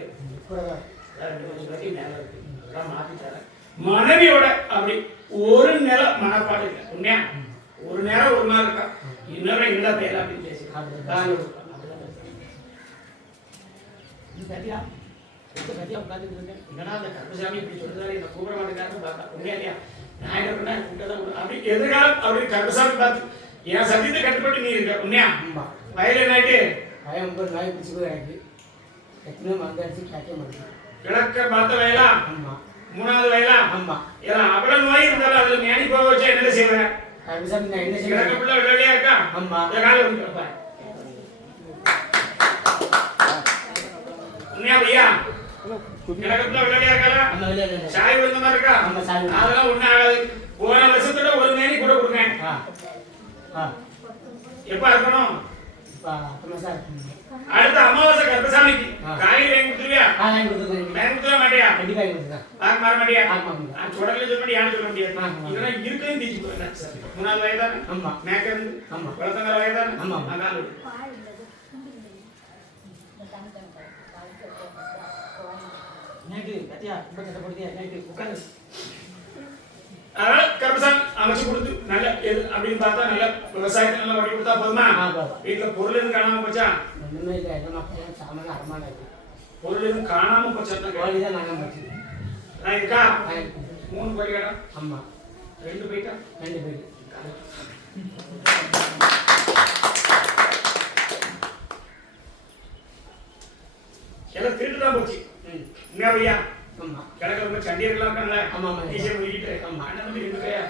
2 லட்சம் ரூபாய்க்கு மேல இருக்கு. அதெல்லாம் மாத்தி தரேன். மனைவியோட அப்படி ஒரு நில மனப்பாடு இல்லை. உண்மையா ஒரு நேரம் ஒரு நாள் இருக்கா இன்னொரு இல்ல பேர அப்படின்னு பேசி கத்தியா உட்காந்துட்டு இருக்கேன். என்னடா அந்த கருப்பசாமி இப்படி சொல்றதால என்ன கூப்பிட மாட்டேங்காருன்னு பார்த்தா உண்மையா இல்லையா? நான் என்ன கூட்டதான் அப்படி எதிர்காலம் அப்படி கருப்பசாமி பார்த்து என் சத்தியத்தை கட்டுப்பட்டு நீ இருக்க. உண்மையா வயல் என்ன ஆயிட்டு கிழக்க பார்த்த வயலா? 3வது வயலா? அவ்வளவு நோய் இருந்தாலும் அதுல மேனி போக வச்சா என்ன செய்வேன்? கிழக்க பிள்ளை வெள்ளையா இருக்கா? கால உண்மையா பையா? கிழக்க பிள்ளை வெள்ளையா இருக்கா? சாய் விழுந்த மாதிரி இருக்கா? அதெல்லாம் ஒண்ணு ஆகாது. போன வருஷத்தோட ஒரு மேனி கூட கொடுங்க. எப்ப இருக்கணும்? அடுத்த அமாவாசை கருப்பசாமிக்கு காய்கறி வாங்கி கொடுத்துருவியா? வாங்கி கொடுத்துருவா மாட்டியா? வாங்க மாற மாட்டியா? நான் சுடல சொல்ல மாட்டேன். யாரும் சொல்ல முடியாது. இதெல்லாம் இருக்குன்னு தீச்சு போறேன். 3வது வயதானே மேக்க இருந்து குளத்தங்கர வயதானே கால் அதனால கருப்பசாமி அமைச்சு கொடுத்து நல்ல எது அப்படின்னு பார்த்தா நல்ல விவசாயத்தை நல்லா வட்டி கொடுத்தா போதுமா? வீட்டுல பொருள் எதுவும் காணாம போச்சா? பொருள் எதுவும் காணாம போச்சா? இருக்கா? 3 கோடி கடா? 2 போயிட்டா? 2 போயிட்டு எல்லாம் திருட்டு தான் போச்சு. என்ன பையா? கிழக்கு சண்டியர்கள்லாம் இருக்காங்களே ஈஸியா முடிக்கிட்டு அண்ணன் வந்து 2 பேர்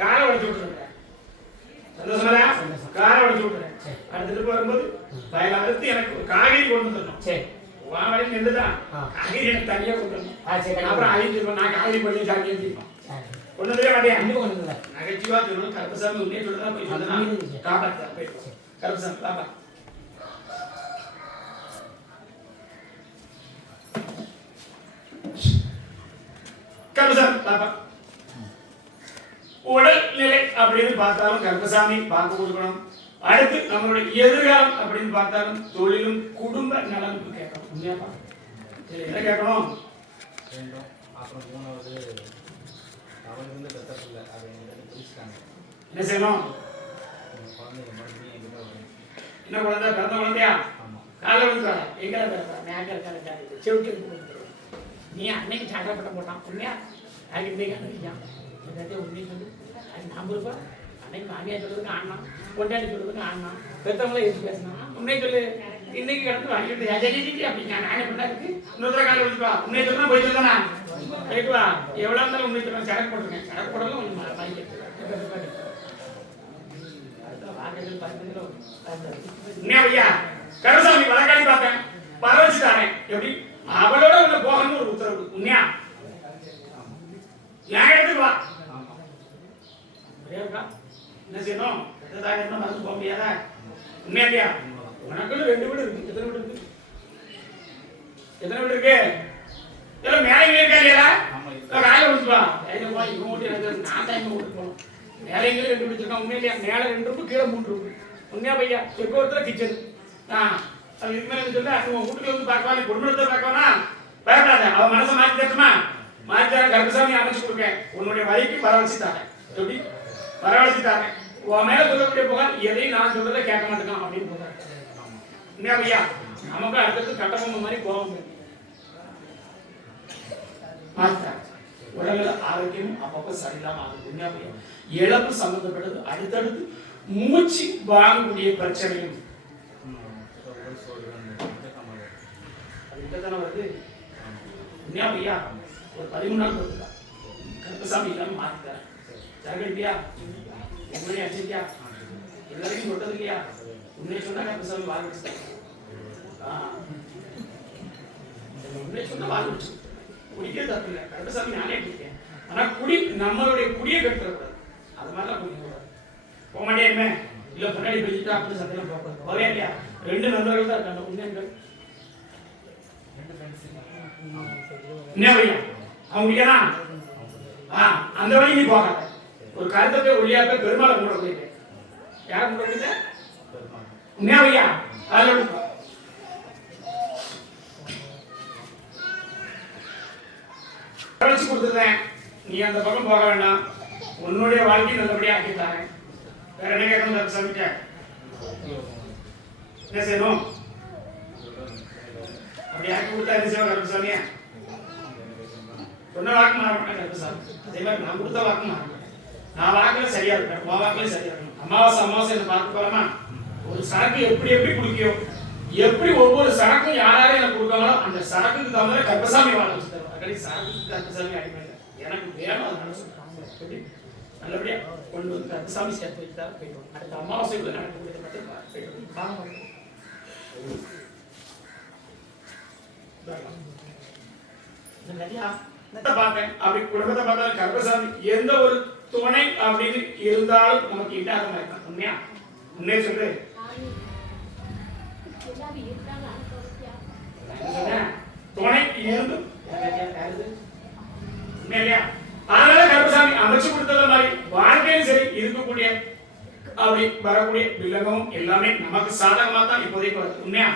காரை உடச்சு விட்டுறேன். சந்தோஷமா? காரை உடச்சு விட்டுறேன். அடுத்த வரும்போது வயல அறுத்து எனக்கு ஒரு காய்கறி கொண்டு வந்துடணும். வாங்கி நின்றுதான் காய்கறி எனக்கு தனியா கொடுக்கணும். அப்புறம் அழிஞ்சிருவோம். நான் காய்கறி பண்ணி சாமி எழுதிருப்போம். கொண்டு வந்துடவே மாட்டேன். நகைச்சுவா சொல்லணும். கருப்பசாமி உன்னே சொல்றதா போய் சொன்னா காப்பாற்ற போயிடுவோம். கருப்பசாமி பாப்பா கருப்பசாமி பாப்பா உடல்நிலை அப்படின்னு பார்த்தாலும் கருப்பசாமி பார்க்க கொடுக்கணும். அடுத்து நம்மளுடைய எதிர்காலம் அப்படின்னு பார்த்தாலும் தொழிலும் குடும்ப நலனுக்கு கேட்கணும். உண்மையாப்பா என்ன கேட்கணும்? என்ன செய்யணும்? என்ன குழந்தை? பிறந்த குழந்தையா? காலை விழுந்தா எங்க செவிட்டு நீ அன்னைக்கு சண்டை போட்டான். உண்மையா அதுக்கு உண்மையை சொல்லு. அது நாம் இருப்பா அன்னைக்கு மாமியார் சொல்றதுக்கு ஆனா கொண்டாடி சொல்றதுக்கு ஆனா பெத்தவங்களே எது பேசினா உண்மையை சொல்லு. இன்னைக்கு கிடந்து வாங்கிட்டு அப்படிங்க நானே பண்ணா இருக்கு. இன்னொரு காலை விழுந்துவா. உண்மையை சொல்லணும் போய் சொல்லனா போயிட்டு வா. எவ்வளவு இருந்தாலும் உண்மையை சொல்லணும். சரக்கு போட்டுருக்கேன். சரக்கு போடலாம் கொஞ்சம் வாங்கி கருசாமி வழக்காடி பார்த்தேன். வர வச்சுட்டானே எப்படி அவளோட உள்ள போகணும்னு ஒரு உத்தரவு. உண்மையா என் இடத்துக்கு வா. என்ன செய்யணும்? மறந்து போக முடியாதா? உண்மையா இல்லையா? உனக்கு 2 வீடு இருக்கு. எத்தனை வீடு இருக்கு? எத்தனை வீடு இருக்கு? எல்லாம் மேலே இருக்கா இல்லையா? காயில விடுச்சுப்பா. கையில போய் இவன் ஓட்டி நான் தான் இவங்க ஓட்டு போகணும். மேலே 2 வீடு வச்சிருக்கான். உண்மையா இல்லையா? மேலே 2 ரூபா கீழே 3 ரூபா. உண்மையா பையா? எப்போ ஒருத்தர கிச்சன் அது இதுக்கு மேலே சொல்லி அவங்க வீட்டுக்கு வந்து பார்க்கவா குடும்பத்தை பார்க்கவா பயப்படாத. அவன் மனசை மாற்றி தட்டுமா? மாற்றி தர கருப்பசாமி அமைச்சு கொடுக்க உன்னுடைய வழிக்கு வர வச்சுட்டாங்க. எப்படி வர வச்சுட்டாங்க? உன் மேல சொல்லக்கூடிய புகார் எதையும் நான் சொல்றதை கேட்க மாட்டேங்கான் அப்படின்னு புகார். என்ன ஐயா நமக்கு அடுத்தது கட்டபொம்மை மாதிரி கோபம் உடல்ல ஆரோக்கியம் அப்பப்ப சரியில்லாம ஆகுது. என்ன ஐயா இழப்பு சம்பந்தப்பட்டது அடுத்தடுத்து மூச்சு வாங்கக்கூடிய பிரச்சனையும் வருது. என்ன ஐயா ஒரு 13 நாள் வருதுடா கருப்பசாமி இல்லாம மாத்திட்டார். சரகடிப்பியா உண்மையை அடிச்சிருக்கியா எல்லாரையும் சொல்றது இல்லையா? உண்மையை சொன்னா கருப்பசாமி வாழ வச்சு உண்மையை சொன்னா வாழ வச்சு குடிக்க தப்பு இல்லை. கருப்பசாமி நானே குடிக்கேன். ஆனா குடி நம்மளுடைய குடியை கட்டுறக்கூடாது. அது மாதிரிலாம் குடிக்கக்கூடாது. போக மாட்டேன் இல்ல பின்னாடி பிடிச்சிட்டா அப்படி சத்தியம் போகக்கூடாது. போவே இல்லையா? 2 நண்பர்கள் தான் இருக்காங்க. உண்மைகள் என்ன பையா அவங்க அந்த வழி நீ போக ஒரு கருத்தை போய் ஒளியா போய் பெருமாளை கும்பிட போயிட்டு யார் கும்பிட என்ன பையா அதோட கழிச்சு கொடுத்துருந்தேன். நீ அந்த பக்கம் போக வேண்டாம். உன்னுடைய வாழ்க்கையை நல்லபடியா ஆக்கிட்டாங்க. வேற என்ன கேட்கணும் சமைக்க என்ன செய்யணும்? அப்படி ஆக்கி கொடுத்தா என்ன செய்வாங்க கருப்பசாமியா? சொன்ன வாக்கு மாற மாட்டேன் கருப்பசாமி. அதே மாதிரி நான் கொடுத்த வாக்கு மாற மாட்டேன். நான் வாக்குல சரியா இருப்பேன். உன் வாக்குல சரியா இருக்கணும். அமாவாசை என்ன பார்க்க போலாமா? ஒரு சரக்கு எப்படி எப்படி குடிக்கியோ எப்படி ஒவ்வொரு சரக்கும் யாராரும் எனக்கு கொடுக்காங்களோ அந்த சரக்குக்கு தகுந்த கருப்பசாமி வாழ வச்சு தருவோம். சரக்குக்கு கருப்பசாமி அடிமை எனக்கு வேணும். அதனால சொல்றாங்க நல்லபடியா கொண்டு வந்து கருப்பசாமி சேர்த்து வச்சுட்டா போயிடும். அடுத்த அமாவாசைக்குள்ள நடக்கக்கூடிய மட்டும் போயிடும். பார்த்தேன் அப்படி குடும்பத்தை பார்த்தாலும் கருப்பசாமி எந்த ஒரு துணை அப்படின்னு இருந்தாலும் நமக்கு இல்லாத மாதிரி தான். உண்மையா உண்மையை சொல்லு. துணை இருந்து உண்மையா? அதனால கருப்பசாமி அமைச்சு கொடுத்தது மாதிரி வாழ்க்கையும் சரி இருக்கக்கூடிய அப்படி வரக்கூடிய வில்லங்கமும் எல்லாமே நமக்கு சாதகமா தான் இப்போதைக்கு வருது. உண்மையா?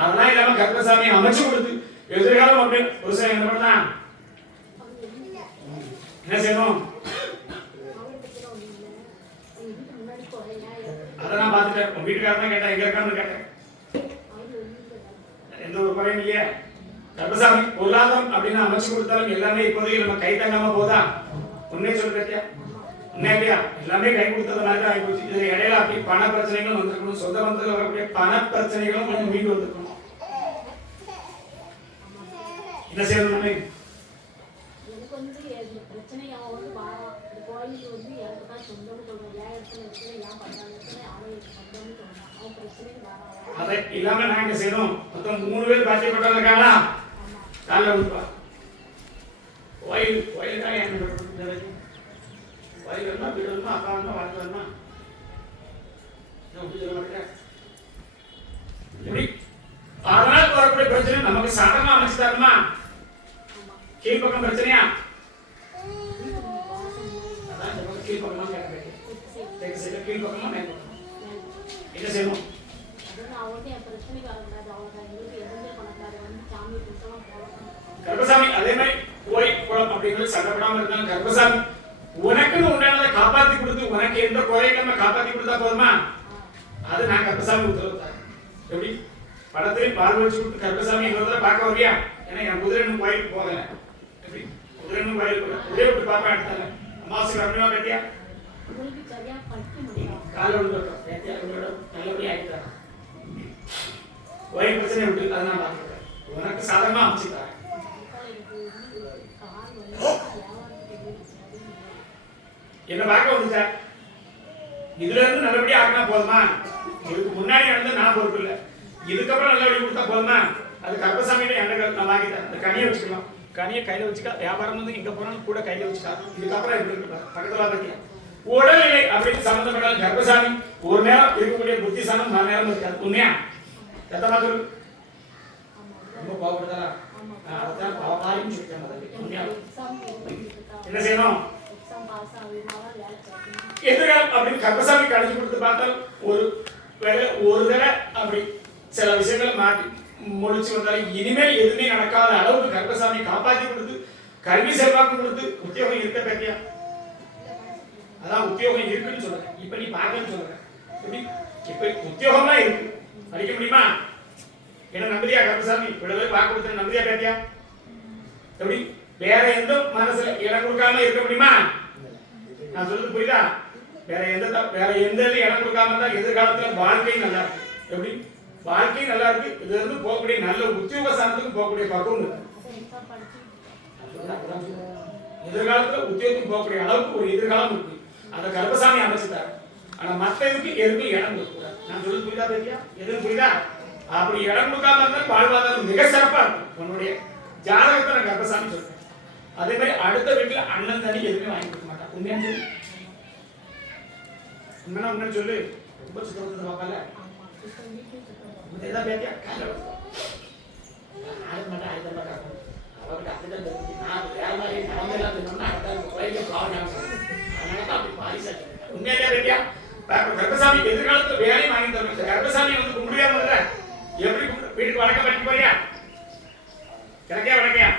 அதெல்லாம் இல்லாம கருப்பசாமி அமைச்சு கொடுத்து எதிர்காலம் அப்படின்னு விவசாயம் என்ன பண்ணா என்ன செய்யணும்? அதை நான் பார்த்துட்டேன். உங்க வீட்டுக்காரன் கேட்டேன் எங்க இருக்கான்னு கேட்டேன். எந்த ஒரு குறையும் இல்லையா? கருப்பசாமி பொருளாதாரம் அப்படின்னு அமைச்சு கொடுத்தாலும் எல்லாமே இப்போதைக்கு நம்ம கை தங்காம போதா? உண்மையை சொல்லியா? உண்மையா இல்லையா? எல்லாமே கை கொடுத்ததுனால ஆகி போச்சு. இது இடையில அப்படி பண பிரச்சனைகளும் வந்திருக்கணும். சொந்த பந்தத்தில் வரக்கூடிய பண பிரச்சனைகளும் கொஞ்சம் மீண்டு வந்திருக்கணும். என்ன செய்யணும்? அதை இல்லாம நான் என்ன செய்யணும்? மொத்தம் 3 பேர் பாதிக்கப்பட்டவங்க இருக்காங்களா? காலைல விடுப்பா கோயில் தான் என்ன கோயில் வேணுமா வீடு வேணுமா அப்பா வேணுமா வாழ்க்கை வேணுமா சொல்ல மாட்டேன். எப்படி அதனால் வரக்கூடிய பிரச்சனை நமக்கு சாதகமா அமைச்சு தரணுமா? கீழ்பக்கம் பிரச்சனையா? அதான் கீழ்பக்கமா கேட்க கீழ்பக்கமா மேற்பக்கமா என்ன செய்யணும்? கருப்பசாமி அதே மாதிரி கோயில் குளம் அப்படிங்கிறது சண்டப்படாம இருந்தாலும் கருப்பசாமி உனக்குன்னு உண்டானதை காப்பாத்தி கொடுத்து உனக்கு எந்த குறையில்லாம காப்பாத்தி கொடுத்தா போதுமா? அது நான் கருப்பசாமி உத்தரவு தரேன். எப்படி படத்திலையும் பால் வச்சு கொடுத்து கருப்பசாமி இன்னொரு பார்க்க வரியா? ஏன்னா என் குதிரைன்னு கோயிலுக்கு போகல. எப்படி குதிரைன்னு கோயிலுக்கு குதிரை விட்டு பாப்பா எடுத்தாங்க. அமாவாசை அப்படின்னா கேட்டியா? கால விழுந்தோம் கேட்டியா? நல்லபடியா ஆயிட்டாங்க. கோயில் பிரச்சனை விட்டு அதை நான் பார்த்துக்கிறேன். உனக்கு சாதகமா அமைச்சுக்கிறேன். என்ன பார்க்க வந்துச்சா? இதுல இருந்து நல்லபடியா ஆக்கினா போதுமா? இதுக்கு முன்னாடி நடந்து நான் பொறுப்பு இல்லை. இதுக்கப்புறம் நல்லபடியா கொடுத்தா போதுமா? அது கருப்பசாமியோட எண்ணங்கள் நான் வாங்கிட்டேன். அந்த கனியை வச்சுக்கலாம். கனியை கையில வச்சுக்கா. வியாபாரம் வந்து எங்க போனாலும் கூட கையில வச்சுக்கா. இதுக்கப்புறம் எப்படி இருக்கு பக்கத்துல பத்தியா? உடல்நிலை அப்படின்னு சம்பந்தப்பட்டாலும் கருப்பசாமி ஒரு நேரம் இருக்கக்கூடிய புத்திசானம் மறு நேரம் இருக்காது. உண்மையா? எத்தனை சொல்லு ரொம்ப கோபப்படுதா? அதான் பாவகாரின்னு சொல்லிட்டாங்க. என்ன செய்யணும்? எதிர்காலம் அப்படின்னு கருப்பசாமி கணிச்சு கொடுத்து பார்த்தால் ஒரு தடவை அப்படி சில விஷயங்களை மாற்றி முடிச்சு வந்தாலும் இனிமேல் எதுவுமே நடக்காத அளவுக்கு கருப்பசாமி காப்பாற்றி கொடுத்து கல்வி செல்வாக்கு கொடுத்து உத்தியோகம் இருக்க பற்றியா? அதான் உத்தியோகம் இருக்குன்னு சொல்றேன். இப்ப நீ பார்க்கன்னு சொல்றேன். எப்படி இப்ப உத்தியோகம்லாம் இருக்கு, படிக்க முடியுமா? என்ன நம்பியா கருப்பசாமி? இவ்வளவு வாக்கு கொடுத்த நம்பியா பேத்தியா? எப்படி வேற எந்த மனசுல இடம் கொடுக்காம இருக்க முடியுமா? நான் சொல்றது புரியுதா? வேற எந்த இடம் கொடுக்காம இருந்தா எதிர்காலத்துல வாழ்க்கை நல்லா இருக்கு. எப்படி வாழ்க்கை நல்லா இருக்கு, இதுல இருந்து போகக்கூடிய நல்ல உத்தியோக சாதத்துக்கு போகக்கூடிய பக்குவம் இருக்கு. எதிர்காலத்துல உத்தியோகத்துக்கு போகக்கூடிய அளவுக்கு ஒரு எதிர்காலம் இருக்கு. அந்த கருப்பசாமி அமைச்சுட்டாரு. ஆனா மத்த இதுக்கு எதுக்கும் இடம் கொடுக்க கூடாது. நான் சொல்றது புரியுதா பேத்தியா? எதுவும் புரியுதா? அப்படி இடம் கொடுக்காம இருந்தால் வாழ்வாதாரம் மிக சிறப்பா இருக்கும். உன்னுடைய ஜாதகத்தை நான் கருப்பசாமி சொல்றேன். அதே மாதிரி அடுத்த வீட்டுல அண்ணன் தனி எதுவுமே வாங்கி கொடுக்க மாட்டான். உண்மையா சொல்லு, உண்மையா உண்மைன்னு சொல்லு. ரொம்ப சுத்தத்தை பார்க்கல பேத்தியா கால ஆயிரம் மாட்டேன் ஆயிரத்தி மாட்டாங்க. அவர்கிட்ட அப்படிதான் தெரிஞ்சு நான் வேற மாதிரி நம்ம எல்லாம் தெரிஞ்சோம்னா அடுத்த கோயிலுக்கு ப்ராப்ளம். அதனால அப்படி பாரிசா உண்மையா பேத்தியா? கருப்பசாமி எதிர்காலத்துல வேலையும் வாங்கி தரணும். கருப்பசாமி வந்து கும்பிடியாம இல்ல, எப்படி வீட்டுக்கு வணக்கம் பண்ணி போறியா? கிழக்கையா வணக்கையா?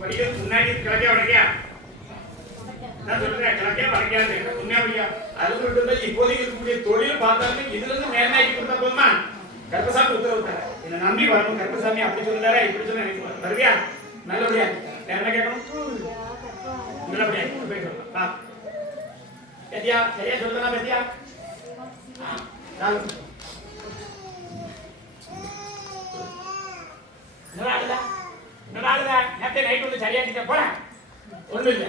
படிக்கிறது முன்னாடி கிழக்கையா வணக்கையா? நான் சொல்றேன் கிழக்கையா வணக்கையா உண்மையா படியா? அது மட்டும் இப்போதைக்கு இருக்கக்கூடிய தொழில் பார்த்தாலும் இதுல இருந்து நேர்மையாக்கி கொடுத்தா போதுமா? கருப்பசாமி உத்தரவு தர என்ன நம்பி வரணும். கருப்பசாமி அப்படி சொல்லிட்டாரா இப்படி சொன்னா எனக்கு வருவியா? நல்லபடியா என்ன கேட்கணும்? நல்லபடியா போயிட்டு வரலாம். பேத்தியா சரியா சொல்றா பேத்தியா? நேரத்தை நைட் வந்து சரியா போல ஒண்ணும் இல்லை.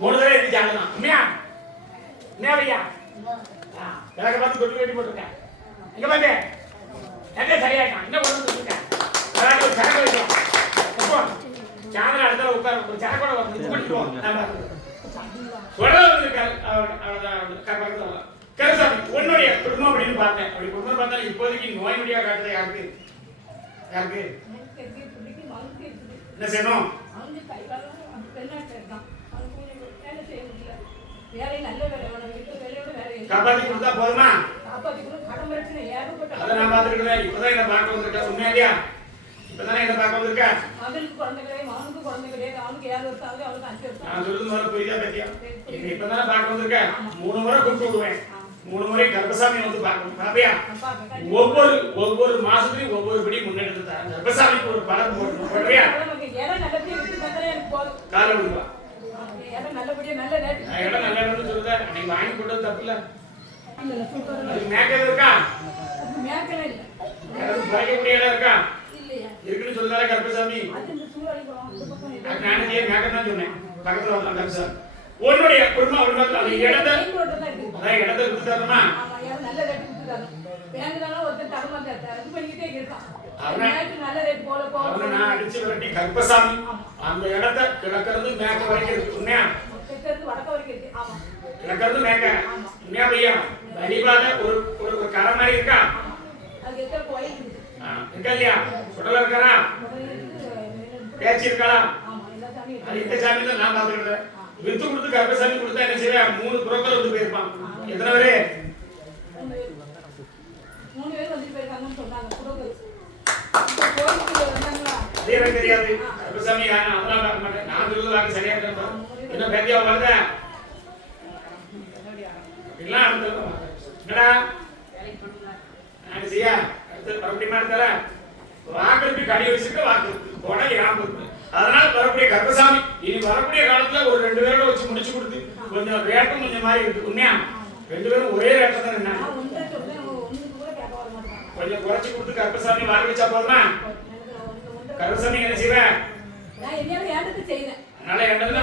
3 தடவை இருந்துச்சு அவ்வளவுதான். உண்மையா உண்மையா கிழக்க பார்த்து தொட்டு கட்டி போட்டிருக்கேன். இங்க பாத்து நேரத்தை சரியாயிட்டான். இன்னும் கொண்டு வந்துருக்கேன். ஒரு சரக்கு வைக்கிறோம். சாயந்தரம் இடத்துல உட்கார ஒரு சரக்கோட இது பண்ணிடுவோம். கருசாமி உன்னுடைய குடும்பம் அப்படின்னு பார்த்தேன். அப்படி குடும்பம் பார்த்தா இப்போதைக்கு நோய் நொடியா காட்டுறது யாருக்கு? யாருக்கு என்ன செய்யணும்? காப்பாத்தி கொடுத்தா போதுமா? அதை நான் பார்த்துக்கிட்டேன். இப்பதான் என்ன பார்க்க வந்திருக்கேன். உண்மையா இல்லையா? இப்பதானே என்ன பார்க்க வந்திருக்கேன். நான் சொல்றது மாதிரி புரியுதா பேத்தியா? இப்பதானே பார்க்க வந்திருக்கேன். 3 முறை கூப்பிட்டு விடுவேன். 3 முறை கருப்பசாமி வந்து பார்க்கணும். பாப்பியா? ஒவ்வொரு மாசத்துலயும் ஒவ்வொரு படி முன்னெடுத்து தரேன். கருப்பசாமிக்கு ஒரு பலன் போடணும். போடுறியா? கால விடுவா இடம் நல்ல இடம்னு சொல்லுதா? நீ வாங்கி போட்டது தப்பு இல்ல. மேக்கல் இருக்கா? குறைக்கக்கூடிய இடம் இருக்கா? இருக்குன்னு சொல்லுதாரா கருப்பசாமி? நானே மேக்கல் தான் சொன்னேன். பக்கத்துல வரலாம் கருப்பசாமி. உன்னுடைய குடும்பம் அவ்வளவு அந்த இடத்தை அதான் இடத்தை கொடுத்தாருமா? நான் அடிச்சு விரட்டி கருப்பசாமி அந்த இடத்தை கிழக்கிறது மேக்க வரைக்கும் இருக்கு. உண்மையா? கிழக்கிறது மேக்க உண்மையா பையா? வழிபாத ஒரு கரை மாதிரி இருக்கா? இருக்கா இல்லையா? சுடல இருக்காரா? பேச்சு இருக்காளா? அது இந்த சாமி தான் நான் பார்த்துக்கிட்டேன். வித்து கொடுத்து கருப்பசாமி கொடுத்தா என்ன செய்ய? 3 புரோக்கர் வந்து போயிருப்பான். எத்தனை பேரு? 3 பேர் வந்து போயிருக்காங்கன்னு சொன்னாங்க. அதே எனக்கு தெரியாது. கருப்பசாமி அதெல்லாம் பார்க்க மாட்டேன். நான் சொல்றது வாக்கு சரியா இருக்கா? என்ன பேத்தியா வருத? எல்லாம் என்னடா நான் செய்ய அடுத்து மறுபடியும் எடுத்தால வாக்கு கடி வச்சுக்க வாக்கு போட ஞாபகம் இருக்கு. அதனால வரக்கூடிய கருப்பசாமி இனி வரக்கூடிய காலத்துல ஒரு 2 பேரோட வச்சு முடிச்சு கொடுத்து கொஞ்சம் ரேட்டும் கொஞ்சம் மாதிரி இருக்கு. உண்மையா? 2 பேரும் ஒரே ரேட்டை தான் என்ன கொஞ்சம் குறைச்சு கொடுத்து கருப்பசாமி வாங்க வச்சா போதுமா? கருப்பசாமி என்ன செய்வேன்? அதனால என்னதுன்னா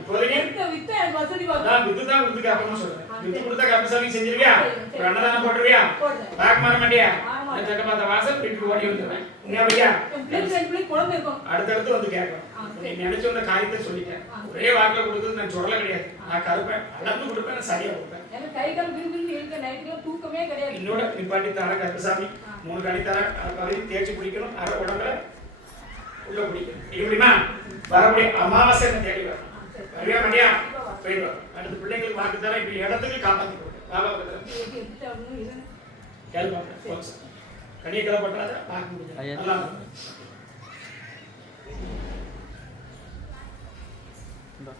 இப்போதைக்கு வித்து தான் கொடுத்து அப்புறமா சொல்றேன். வித்து கொடுத்தா கருப்பசாமி செஞ்சிருவியா? ஒரு அன்னதானம் போட்டுருவியா? பேக் மாற மாட்டியா? சக்க பார்த்த வாசல் வீட்டுக்கு ஓடி வந்துருவேன். உண்மையா பையா? அடுத்தடுத்து வந்து கேட்கணும். நீ நினைச்ச அந்த காரியத்தை சொல்லிட்டேன். ஒரே வாக்குல கொடுத்தது நான் சொல்லல கிடையாது. நான் கருப்பேன் அளந்து கொடுப்பேன், நான் சரியா கொடுப்பேன். என்னோட நிப்பாட்டி தர கருப்பசாமி 3 கடி தர அதையும் தேய்ச்சி பிடிக்கணும். அரை உடம்புல உள்ள பிடிக்கணும். எப்படிமா வரக்கூடிய அமாவாசை தேடி வரணும். வருவியா மாட்டியா? போயிட்டு வரும். அடுத்த பிள்ளைங்களுக்கு வாக்கு தர இப்படி இடத்துக்கு காப்பாற்றி கொடுக்கும். பாபா கேள்வி கனியை கிளப்பட்டாத பார்க்க முடியாது. வா.